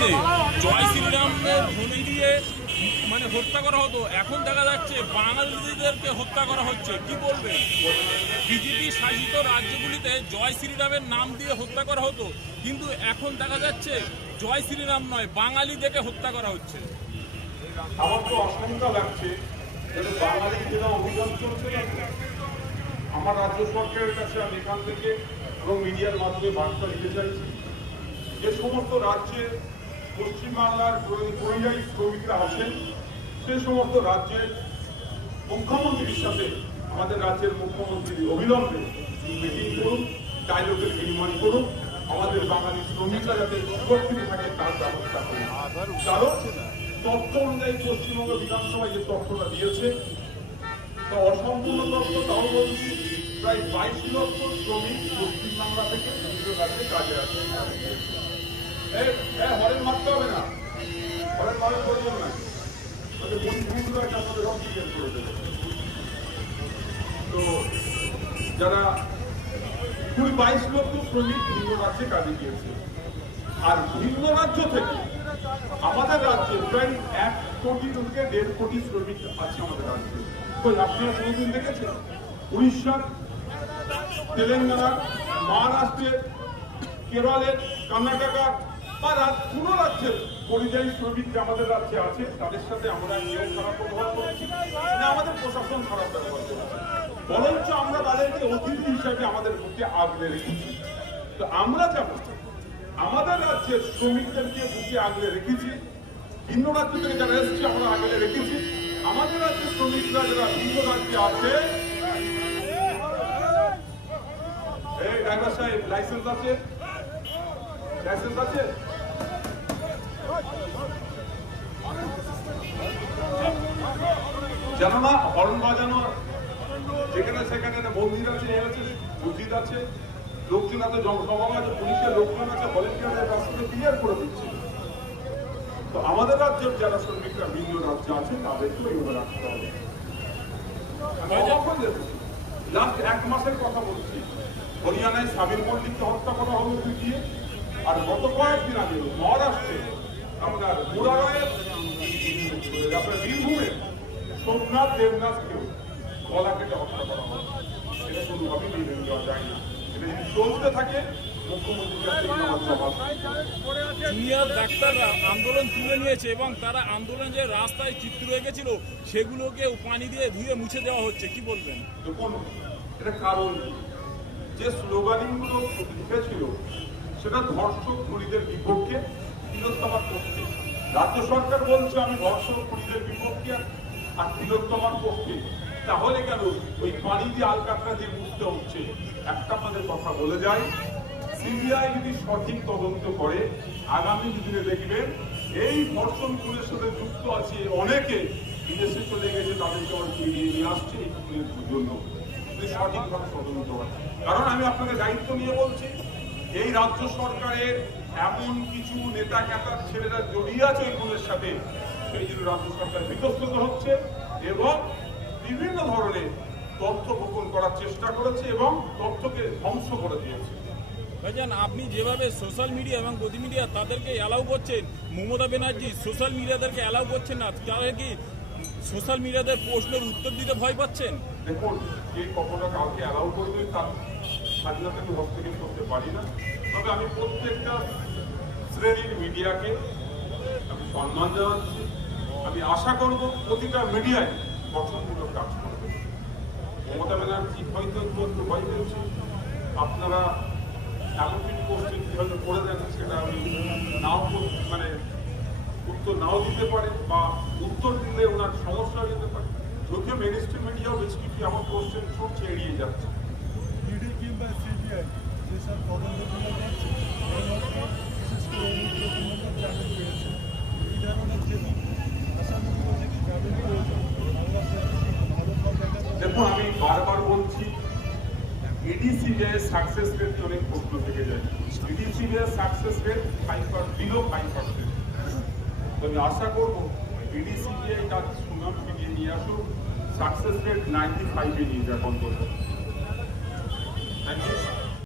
বাঙালিতে জয় শ্রীরামের ধ্বনি দিয়ে মানে হত্যা করা হতো, এখন দেখা যাচ্ছে বাঙালিদেরকে হত্যা করা হচ্ছে, কি বলবেন? বিজেপি শাসিত রাজ্যগুলিতে জয় শ্রীরামের নাম দিয়ে হত্যা করা হতো, কিন্তু এখন দেখা যাচ্ছে জয় শ্রীরাম নয়, বাঙালিদেরকে হত্যা করা হচ্ছে। আমার তো আশঙ্কা লাগছে বাঙালির যেটা অভিযান চলছে না, আমার রাজ্য সরকারের কাছে আমি এখান থেকে এবং মিডিয়ার মাধ্যমে বার্তা দিতে চাইছি, যে সমস্ত রাজ্যে পশ্চিমবাংলার পরিযায়ী শ্রমিকরা আছেন, সে সমস্ত রাজ্যের মুখ্যমন্ত্রীর সাথে আমাদের রাজ্যের মুখ্যমন্ত্রী অবিলম্বে মিটিং করুন, ডায়লগের বিনিময় করুন, আমাদের বাঙালি শ্রমিকরা যাতে সুরক্ষিত থাকে তার ব্যবস্থা করুন। কারণ তথ্য অনুযায়ী পশ্চিমবঙ্গ বিধানসভায় যে তথ্যটা দিয়েছে তা অসম্পূর্ণ তথ্য, তাও বলছি প্রায় 22 লক্ষ শ্রমিক পশ্চিমবাংলা থেকে বিভিন্ন রাজ্যে কাজে আছে। হরেন মারতে হবে না, হরেন মারের প্রয়োজন নাই, আপনাদের সব জিজ্ঞেস করে দেবে। তো যারা 22 লক্ষ শ্রমিক ভিন্ন রাজ্যে কাজে গিয়েছে, আর ভিন্ন রাজ্য থেকে আমাদের রাজ্যে প্রায় 1 কোটি থেকে 1.5 কোটি শ্রমিক আছে আমাদের রাজ্যে। আপনারা কোনোদিন দেখেছেন উড়িষ্যার, তেলেঙ্গানার, মহারাষ্ট্রের, কেরলের, কর্ণাটকার বা কোন রাজ্যের পরিযায়ী শ্রমিক যে আমাদের রাজ্যে আছে তাদের সাথে আমরা নিয়ম খারাপ ব্যবহার করেছি না, আমাদের প্রশাসন খারাপ ব্যবহার করেছে, বরঞ্চ আমরা তাদেরকে অতিথি হিসাবে আমাদের বুকে আগলে রেখেছি। তো আমরা যেমন আমাদের রাজ্যের শ্রমিকদেরকে বুকে আগলে রেখেছি, ভিন্ন রাজ্য থেকে যারা এসছে আমরা আগলে রেখেছি, আমাদের রাজ্যের শ্রমিকরা যারা ভিন্ন রাজ্যে আছে, এই ড্রাইভার সাহেব লাইসেন্স আছে, লাইসেন্স আছে? জানো না হর্ন বাজানো যেখানে সেখানে মন্দির আছে, মসজিদ আছে, লোকজন আছে, জনসভা আছে, পুলিশের লোকজন আছে, ভলেন্টিয়ারদের রাস্তাতে ক্লিয়ার করে দিচ্ছে। তো আমাদের রাজ্যের যারা শ্রমিকরা ভিন্ন রাজ্যে আছে তাদেরকেও এইভাবে রাখতে হবে। লাস্ট 1 মাসের কথা বলছি, হরিয়ানায় সাবির মল্লিককে হত্যা করা হলো দিয়ে, আর গত কয়েকদিন আগে মহারাষ্ট্রে আপনার মুরারায়ের আপনার বীরভূমের সোমনাথ দেবনাথকেও গলা কেটে হত্যা করা হলো। এটা কোনোভাবেই মেনে নেওয়া যায় না। এটা যদি চলতে থাকে জুনিয়র ডাক্তাররা আন্দোলন তুলে নিয়েছে এবং তারা আন্দোলন যে রাস্তায় চিত্র এঁকেছিল সেগুলোকে পানি দিয়ে ধুয়ে মুছে দেওয়া হচ্ছে, কি বলবেন? দেখুন, এটা কারণ যে স্লোগানিংগুলো লিখেছিল সেটা ধর্ষক খুনিদের বিপক্ষে, তিলোত্তমার পক্ষে। রাজ্য সরকার বলছে আমি ধর্ষক খুনিদের বিপক্ষে আর তিলোত্তমার পক্ষে, তাহলে কেন ওই পানি দিয়ে আলকাতরা দিয়ে মুছতে হচ্ছে? একটা আমাদের কথা বলে যায়, সিবিআই যদি সঠিক তদন্ত করে আগামী দিনে দেখবেন এই ধর্ষণ খুনের সাথে যুক্ত আছে অনেকে বিদেশে চলে গেছে, তাদেরকে আবার ফিরিয়ে নিয়ে আসছে এই খুনের জন্য, সঠিকভাবে তদন্ত হয়। কারণ আমি আপনাকে দায়িত্ব নিয়ে বলছি, এই রাজ্য সরকারের এমন কিছু নেতা নেতার ছেলেরা জড়িয়ে আছে ওই খুনের সাথে, সেই জন্য রাজ্য সরকার বিতস্তত হচ্ছে এবং বিভিন্ন ধরনের তথ্য গোপন করার চেষ্টা করেছে এবং তথ্যকে ধ্বংস করে দিয়েছে। ভাইজান, আপনি যেভাবে সোশ্যাল মিডিয়া এবং গতি মিডিয়া তাদেরকে অ্যালাউ করছেন, মমতা ব্যানার্জি সোশ্যাল মিডিয়াদেরকে অ্যালাউ করছেন না, তাহলে কি সোশ্যাল মিডিয়াদের প্রশ্নের উত্তর দিতে ভয় পাচ্ছেন? দেখুন, কে কখনো কাউকে অ্যালাউ করবে তার স্বাধীনতাকে হস্তক্ষেপ করতে পারি না, তবে আমি প্রত্যেকটা শ্রেণীর মিডিয়াকে আমি সম্মান জানাচ্ছি। আমি আশা করব প্রতিটা মিডিয়ায় গঠনমূলক কাজ করবে। মমতা ব্যানার্জি হয়তো ভয় পেয়েছে, আপনারা এমন কিছু কোশ্চেন হয়তো করে দেন সেটা আমি নাও মানে উত্তর নাও দিতে পারে বা উত্তর দিলে ওনার সমস্যা হয়ে যেতে পারে। যদিও মেনস্ট্রিম মিডিয়াও বেশ কিছু এমন কোশ্চেন ছুটছে, এড়িয়ে যাচ্ছে। ইডি কিংবা সিবিআই যেসব তদন্তগুলো করছে বিশেষ করে জামিন পেয়েছে, এই ধরনের যে আসামিগুলো যদি জামিন পেয়েছে দেখুন, আমি বারবার বলছি ইডি সিবিআই সাকসেস রেট অনেক প্রশ্ন থেকে যায়। ED CBI success rate 5%। আমি আশা করবো ইডি সিবিআই তার সুনাম ফিরিয়ে নিয়ে আসুক, সাকসেস রেট 95-এ নিয়ে যাক অন্তত।